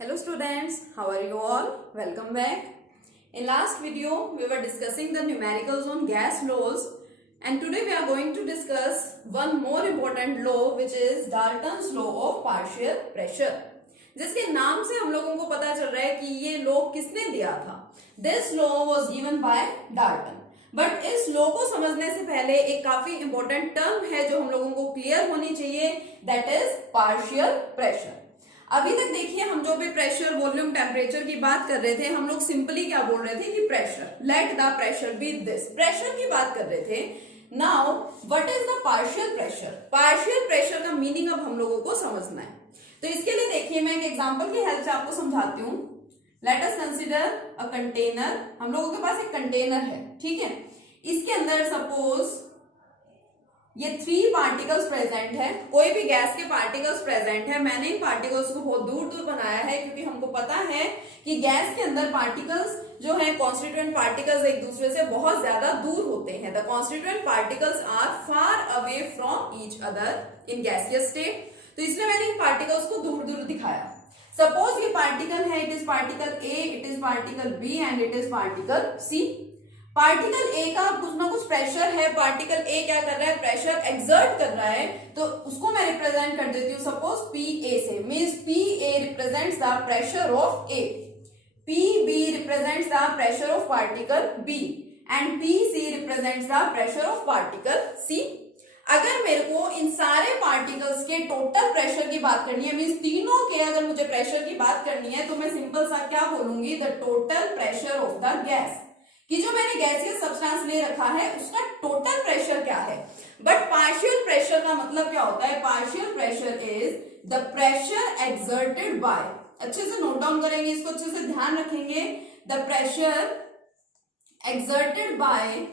Hello students, how are you all? Welcome back. In last video, we were discussing the numericals on gas laws, and today we are going to discuss one more important law which is Dalton's law of partial pressure. जिसके नाम से हम लोगों को पता चल रहा है कि ये लॉ किसने दिया था. This law was given by Dalton. But इस लॉ को समझने से पहले एक काफी इंपॉर्टेंट टर्म है जो हम लोगों को क्लियर होनी चाहिए, दैट इज पार्शियल प्रेशर. अभी तक देखिए हम जो भी प्रेशर, वॉल्यूम, टेम्परेचर की बात कर रहे थे, हम लोग सिंपली क्या बोल रहे थे कि pressure, let the pressure be this, pressure की बात कर रहे थे. Now what is the partial pressure? Partial pressure का मीनिंग अब हम लोगों को समझना है. तो इसके लिए देखिए मैं एक एग्जांपल की हेल्प से आपको समझाती हूँ. Let us consider a container. हम लोगों के पास एक कंटेनर है, ठीक है. इसके अंदर सपोज ये 3 पार्टिकल्स प्रेजेंट है. कोई भी गैस के पार्टिकल्स प्रेजेंट है. मैंने इन पार्टिकल्स को बहुत दूर दूर बनाया है क्योंकि हमको पता है कि गैस के अंदर पार्टिकल्स जो है, कॉन्स्टिट्यूएंट पार्टिकल्स एक दूसरे से बहुत ज्यादा दूर होते हैं. The constituent particles are far away from each other in gaseous state. तो इसलिए मैंने इन पार्टिकल्स को दूर दूर दिखाया. सपोज ये पार्टिकल है, it is particle A, it is particle B and it is particle C. Particle A का कुछ ना कुछ प्रेशर है. पार्टिकल ए क्या कर रहा है? प्रेशर एक्सर्ट कर रहा है. तो उसको मैं रिप्रेजेंट कर देती हूँ suppose P A say. Means P A represents the pressure of A, P B represents the pressure of particle B and P C represents the pressure of particle C. अगर मेरे को इन सारे पार्टिकल्स के total pressure की बात करनी है, means तीनों के अगर मुझे प्रेशर की बात करनी है, तो मैं सिंपल सा क्या बोलूंगी? The total pressure of the gas. कि जो मैंने गैसियस सब्सटेंस ले रखा है उसका टोटल प्रेशर क्या है. बट पार्शियल प्रेशर का मतलब क्या होता है? Partial pressure is the pressure exerted bye, अच्छे से नोट डाउन करेंगे, इसको अच्छे से ध्यान रखेंगे. The pressure exerted by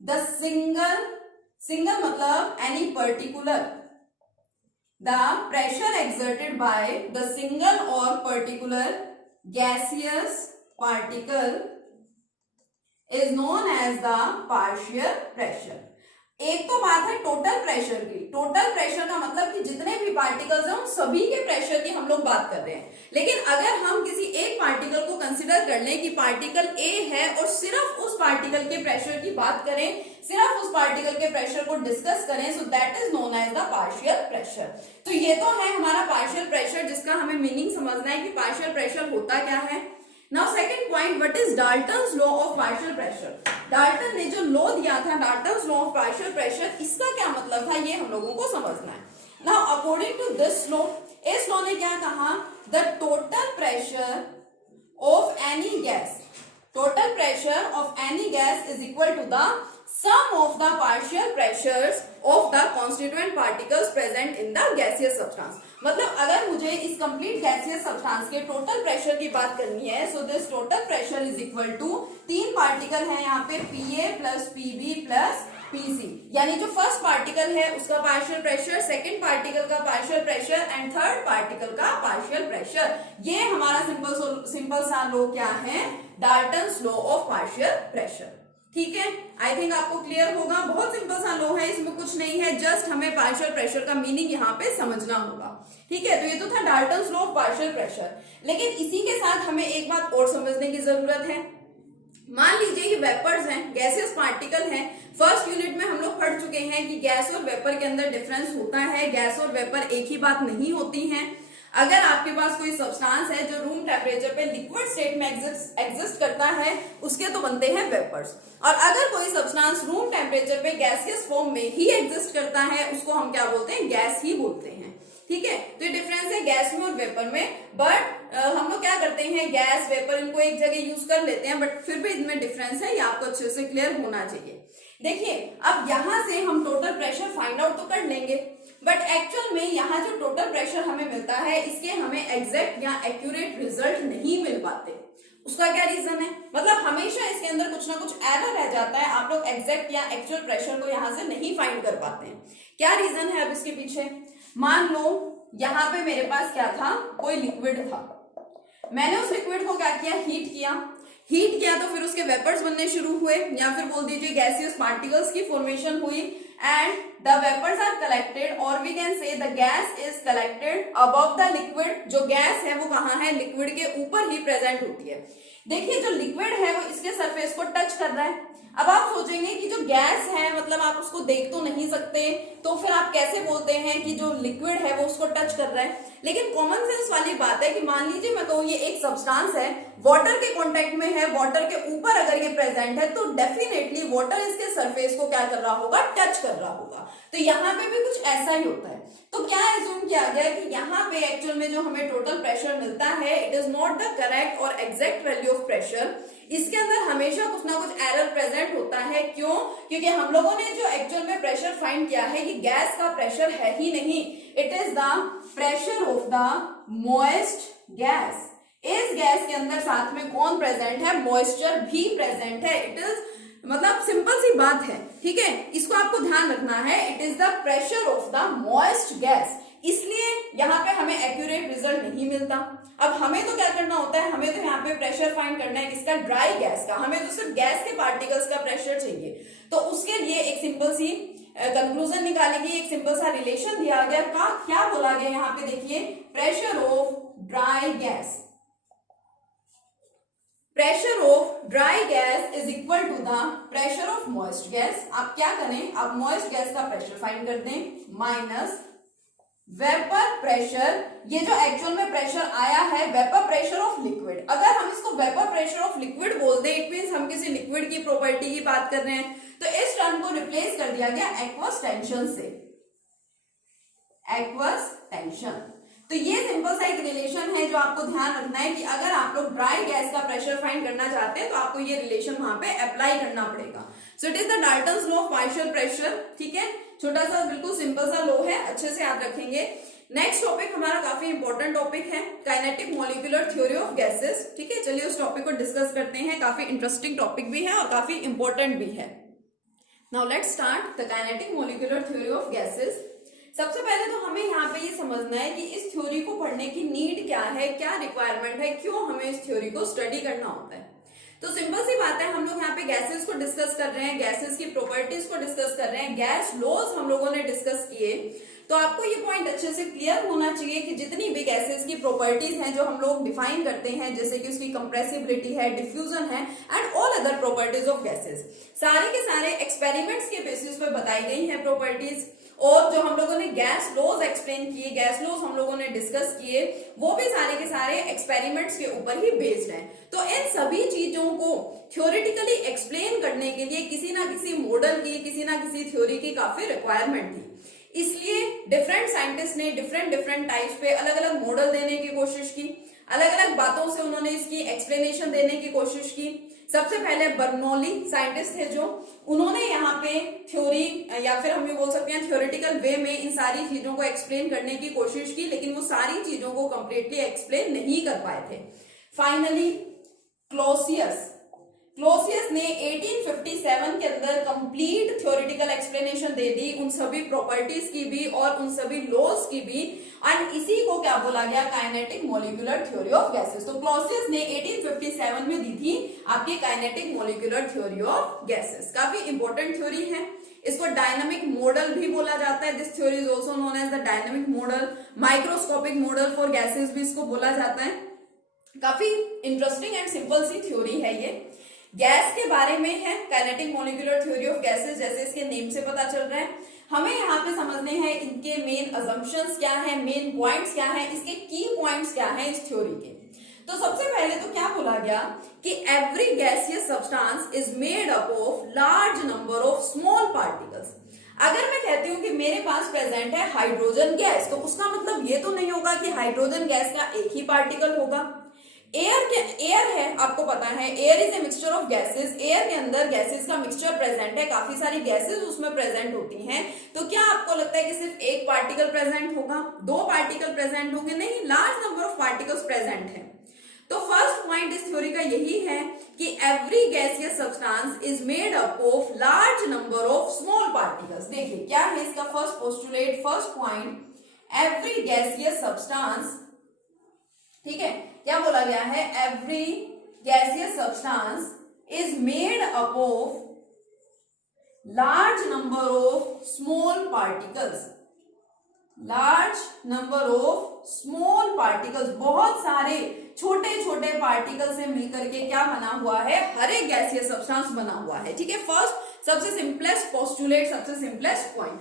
the single मतलब any particular, the pressure exerted by the single और particular gaseous particle is known as the partial pressure. एक तो बात है टोटल प्रेशर की. टोटल प्रेशर का मतलब कि जितने भी पार्टिकल्स हैं उन सभी के प्रेशर की हम लोग बात कर रहे हैं. लेकिन अगर हम किसी एक पार्टिकल को कंसिडर कर लें कि पार्टिकल ए है और सिर्फ उस पार्टिकल के प्रेशर की बात करें, सिर्फ उस पार्टिकल के प्रेशर को डिस्कस करें, so that is known as the partial pressure. तो ये तो है हमारा पार्शियल प्रेशर, जिसका हमें मीनिंग समझना है कि पार्शियल प्रेशर होता क्या है. Now second point, what is Dalton's law of partial pressure? Dalton ने जो लॉ दिया था, Dalton's law of partial pressure, इसका क्या मतलब था ये हम लोगों को समझना है. Now according to this law, इस लॉ ने क्या कहा? The total pressure of any gas, total pressure of any gas is equal to the sum of the partial pressures of the constituent particles present in the gaseous substance. मतलब अगर मुझे इस complete gaseous substance के total pressure की बात करनी है, so this total pressure is equal to 3 particle है यहाँ पे, Pa plus Pb plus Pc. यानी जो फर्स्ट पार्टिकल है उसका पार्शियल प्रेशर, सेकंड पार्टिकल का partial pressure and third particle का पार्शियल प्रेशर. ये हमारा सिंपल सा लॉ क्या है? Dalton's law of partial pressure. ठीक है, आई थिंक आपको क्लियर होगा. बहुत सिंपल सा लॉ है, इसमें कुछ नहीं है, जस्ट हमें पार्शियल प्रेशर का मीनिंग यहाँ पे समझना होगा. ठीक है, तो ये तो था Dalton's law of partial pressure. लेकिन इसी के साथ हमें एक बात और समझने की जरूरत है. मान लीजिए ये वेपर्स हैं, गैसियस पार्टिकल हैं. फर्स्ट यूनिट में हम लोग पढ़ चुके हैं कि गैस और वेपर के अंदर डिफरेंस होता है. गैस और वेपर एक ही बात नहीं होती हैं. अगर आपके पास कोई सब्सटेंस है जो रूम टेम्परेचर पे लिक्विड स्टेट में एग्जिस्ट करता है, उसके तो बनते हैं वेपर्स. और अगर कोई सब्सटेंस रूम टेम्परेचर पे गैसियस फॉर्म में ही एग्जिस्ट करता है, उसको हम क्या बोलते हैं? गैस ही बोलते हैं. ठीक है, तो ये डिफरेंस है गैस में और वेपर में. बट हम लोग क्या करते हैं, गैस वेपर इनको एक जगह यूज कर लेते हैं, बट फिर भी इनमें डिफरेंस है, ये आपको अच्छे से क्लियर होना चाहिए. देखिए अब यहां से हम टोटल प्रेशर फाइंड आउट तो कर लेंगे, बट एक्चुअल में यहाँ जो टोटल प्रेशर हमें मिलता है, इसके हमें एग्जैक्ट या एक्यूरेट रिजल्ट नहीं मिल पाते. उसका क्या रीजन है? मतलब हमेशा इसके अंदर कुछ ना कुछ एरर रह जाता है. आप लोग एग्जैक्ट या एक्चुअल प्रेशर को यहाँ से नहीं फाइंड कर पाते हैं. क्या रीजन है अब इसके पीछे? मान लो यहाँ पे मेरे पास क्या था? कोई लिक्विड था. मैंने उस लिक्विड को क्या किया? हीट किया तो फिर उसके वेपर्स बनने शुरू हुए, या फिर बोल दीजिए गैसियस पार्टिकल्स की फॉर्मेशन हुई. And the vapours are collected और we can say the gas is collected above the liquid. जो गैस है वो कहाँ है, लिक्विड के ऊपर ही प्रेजेंट होती है। देखिए जो लिक्विड है वो इसके सरफेस को टच कर रहा है। अब आप सोचेंगे कि जो गैस है मतलब आप उसको देख तो नहीं सकते, तो फिर आप कैसे बोलते हैं कि जो लिक्विड है वो उसको टच कर रहा है। लेकिन कॉमन सेंस वाली बात है कि मान लीजिए मैं कहूँ ये एक सब्सटेंस है, वाटर के कांटेक्ट में है, वाटर के ऊपर अगर ये प्रेजेंट है तो डेफिनेटली वाटर इसके सरफेस को क्या कर रहा होगा, टच कर रहा होगा। तो यहाँ पे भी कुछ ऐसा ही होता है। तो क्या एज्यूम किया गया कि यहाँ पे एक्चुअल में जो हमें टोटल प्रेशर मिलता है it is not the correct और एग्जैक्ट वैल्यू ऑफ प्रेशर। इसके अंदर हमेशा कुछ ना कुछ एरर प्रेजेंट होता है। क्यों? क्योंकि हम लोगों ने जो एक्चुअल में प्रेशर फाइंड किया है ये गैस का प्रेशर है ही नहीं, it is the pressure of the moist gas. इस गैस के अंदर साथ में कौन प्रेजेंट है, मॉइस्चर भी प्रेजेंट है। इट इज मतलब सिंपल सी बात है, ठीक है, इसको आपको ध्यान रखना है। It is the pressure of the moist gas, इसलिए यहाँ पे हमें एक्यूरेट रिजल्ट नहीं मिलता। अब हमें तो क्या करना होता है, हमें तो यहाँ पे प्रेशर फाइंड करना है किसका, ड्राई गैस का। हमें तो सिर्फ गैस के पार्टिकल्स का प्रेशर चाहिए। तो उसके लिए एक सिंपल सी कंक्लूजन निकालेगी, एक सिंपल सा रिलेशन दिया गया। क्या बोला गया यहाँ पे, देखिए pressure of dry gas, pressure of dry gas is equal to the pressure of moist gas. आप क्या करें, आप मॉइस्ट गैस का प्रेशर फाइंड कर दें माइनस वेपर प्रेशर, ये जो एक्चुअल में प्रेशर आया है वेपर प्रेशर ऑफ लिक्विड। अगर हम इसको वेपर प्रेशर ऑफ लिक्विड बोल दें इट मींस हम किसी लिक्विड की प्रॉपर्टी की बात कर रहे हैं। तो इस टर्म को रिप्लेस कर दिया गया एक्वस टेंशन से, एक्वस टेंशन। तो ये सिंपल सा एक रिलेशन है जो आपको ध्यान रखना है कि अगर आप लोग ड्राई गैस का प्रेशर फाइंड करना चाहते हैं तो आपको ये रिलेशन वहां पे अप्लाई करना पड़ेगा। So it is the Dalton's law of partial pressure, ठीक है, छोटा सा बिल्कुल सिंपल सा लॉ है, अच्छे से याद रखेंगे। नेक्स्ट टॉपिक हमारा काफी इंपॉर्टेंट टॉपिक है, kinetic molecular theory of gases, ठीक है। चलिए उस टॉपिक को डिस्कस करते हैं, काफी इंटरेस्टिंग टॉपिक भी है और काफी इंपॉर्टेंट भी है। Now let's start the kinetic molecular theory of gases. सबसे पहले तो हमें यहाँ पे ये समझना है कि इस थ्योरी को पढ़ने की नीड क्या है, क्या रिक्वायरमेंट है, क्यों हमें इस थ्योरी को स्टडी करना होता है। तो सिंपल सी बात है, हम लोग यहाँ पे गैसेस को डिस्कस कर रहे हैं, गैसेस की प्रॉपर्टीज को डिस्कस कर रहे हैं, गैस लॉज हम लोगों ने डिस्कस किए। तो आपको ये पॉइंट अच्छे से क्लियर होना चाहिए कि जितनी भी गैसेस की प्रॉपर्टीज हैं जो हम लोग डिफाइन करते हैं, जैसे कि उसकी कंप्रेसिबिलिटी है, डिफ्यूजन है and all other properties of gases, सारे के सारे एक्सपेरिमेंट्स के बेसिस पे बताई गई हैं प्रॉपर्टीज। और जो हम लोगों ने गैस लॉज एक्सप्लेन किए, गैस लॉज हम लोगों ने डिस्कस किए, वो भी सारे के सारे एक्सपेरिमेंट्स के ऊपर ही बेस्ड हैं। तो इन सभी चीजों को थ्योरेटिकली एक्सप्लेन करने के लिए किसी ना किसी मॉडल की, किसी ना किसी थ्योरी की काफी रिक्वायरमेंट थी। इसलिए डिफरेंट साइंटिस्ट ने डिफरेंट टाइप्स पे अलग अलग मॉडल देने की कोशिश की, अलग अलग बातों से उन्होंने इसकी एक्सप्लेनेशन देने की कोशिश की। सबसे पहले बर्नौली साइंटिस्ट थे जो उन्होंने यहाँ पे थ्योरी या फिर हम ये बोल सकते हैं थ्योरेटिकल वे में इन सारी चीजों को एक्सप्लेन करने की कोशिश की, लेकिन वो सारी चीजों को कंप्लीटली एक्सप्लेन नहीं कर पाए थे। फाइनली क्लोसियस ने 1857 के अंदर कंप्लीट थ्योरेटिकल एक्सप्लेनेशन दे दी उन सभी प्रॉपर्टीज की भी और उन सभी लॉज की भी, एंड इसी को क्या बोला गया, kinetic molecular theory of gases. तो क्लोसियस ने 1857 में दी थी आपकी kinetic molecular theory of gases. काफी इंपॉर्टेंट थ्योरी है, इसको डायनामिक मॉडल भी बोला जाता है। This theory is also known as the dynamic model, microscopic model for gases भी इसको बोला जाता है। काफी इंटरेस्टिंग एंड सिंपल सी थ्योरी है ये, गैस के बारे में है। Kinetic molecular theory of gases, जैसे इसके नेम से पता चल रहा है, हमें यहाँ पे समझने हैं इनके मेन अजम्पशंस क्या है, मेन पॉइंट्स क्या है, इसके की पॉइंट्स क्या है इस थ्योरी के। तो सबसे पहले तो क्या बोला गया कि every gaseous substance is made up of large number of small particles. अगर मैं कहती हूँ कि मेरे पास प्रेजेंट है हाइड्रोजन गैस, तो उसका मतलब ये तो नहीं होगा कि हाइड्रोजन गैस का एक ही पार्टिकल होगा। एयर है, आपको पता है air is a mixture of gases, air के अंदर गैसेस का मिक्सचर प्रेजेंट है, काफी सारी गैसेस उसमें प्रेजेंट होती हैं। तो क्या आपको लगता है कि सिर्फ एक पार्टिकल प्रेजेंट होगा, दो पार्टिकल प्रेजेंट होंगे? नहीं, large number of particles present है। तो फर्स्ट पॉइंट इस थ्योरी का यही है कि every gaseous substance is made up of large number of small particles. देखिए क्या है इसका first postulate, first point, every gaseous substance, ठीक है, क्या बोला गया है, every gaseous substance is made up of large number of small particles, large number of small particles, बहुत सारे छोटे छोटे पार्टिकल से मिलकर के क्या बना हुआ है, हर एक गैसीय सब्सटेंस बना हुआ है। ठीक है, फर्स्ट सबसे सिंपलेस्ट पोस्टुलेट, सबसे सिंपलेस्ट पॉइंट।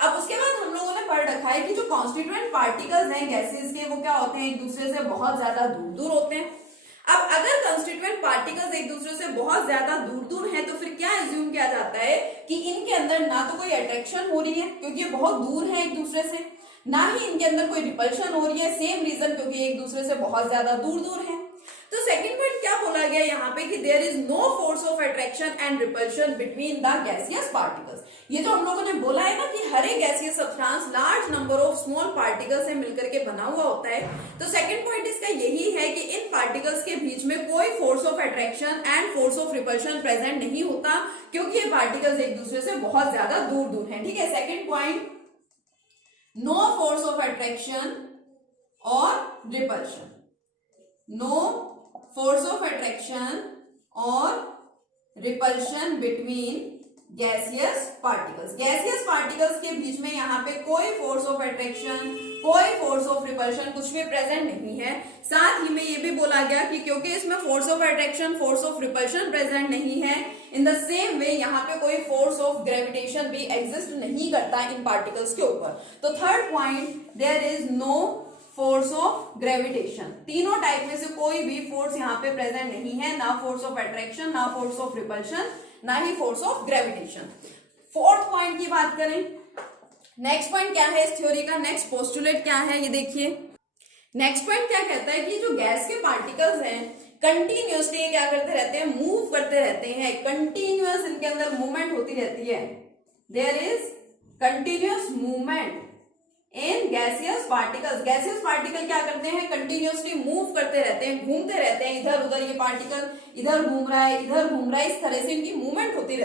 अब उसके बाद हम लोगों ने पढ़ रखा है कि जो कॉन्स्टिट्यूएंट पार्टिकल्स हैं गैसेस के, वो क्या होते हैं, एक दूसरे से बहुत ज्यादा दूर दूर होते हैं। अब अगर कंस्टिट्यूएंट पार्टिकल्स एक दूसरे से बहुत ज्यादा दूर दूर हैं, तो फिर क्या एज्यूम किया जाता है कि इनके अंदर ना तो कोई अट्रैक्शन हो रही है क्योंकि ये बहुत दूर है एक दूसरे से, ना ही इनके अंदर कोई रिपल्शन हो रही है, सेम रीजन क्योंकि एक दूसरे से बहुत ज्यादा दूर दूर है। तो सेकंड पॉइंट क्या बोला गया यहाँ पे कि there is no force of attraction and repulsion between the gaseous particles. ये जो हम लोगों ने बोला है ना कि हर एक gaseous substance large number of small particles से मिलकर के बना हुआ होता है, तो सेकंड पॉइंट इसका यही है कि इन पार्टिकल्स के बीच में कोई force of attraction and force of repulsion present नहीं होता क्योंकि ये पार्टिकल्स एक दूसरे से बहुत ज्यादा दूर दूर हैं। ठीक है, second point, no force of attraction और repulsion, no force of attraction और repulsion between gaseous particles. Gaseous particles के बीच में यहाँ पे कोई फोर्स ऑफ अट्रैक्शन, कोई फोर्स ऑफ रिपल्शन कुछ भी प्रेजेंट नहीं है। साथ ही में ये भी बोला गया कि क्योंकि इसमें force of attraction, force of repulsion present नहीं है, इन द सेम वे यहाँ पे कोई फोर्स ऑफ ग्रेविटेशन भी एग्जिस्ट नहीं करता इन पार्टिकल्स के ऊपर। तो third point, there is no force of gravitation. तीनों टाइप में से कोई भी फोर्स यहाँ पे प्रेजेंट नहीं है, ना फोर्स ऑफ अट्रैक्शन, ना फोर्स ऑफ रिपल्शन, ना ही force of gravitation. Fourth point की बात करें, नेक्स्ट पॉइंट क्या है इस थ्योरी का, नेक्स्ट पोस्टुलेट क्या है, ये देखिए। नेक्स्ट पॉइंट क्या कहता है कि जो गैस के पार्टिकल्स हैं कंटिन्यूअसली क्या करते रहते हैं, मूव करते रहते हैं, कंटिन्यूअस इनके अंदर मूवमेंट होती रहती है। There is continuous movement in gaseous particles. Gaseous particle क्या करते हैं, कंटिन्यूअसली मूव करते रहते हैं, घूमते रहते हैं इधर उधर, ये पार्टिकल इधर घूम रहा है, इधर घूम रहा है, इस तरह से इनकी मूवमेंट होती रहती है।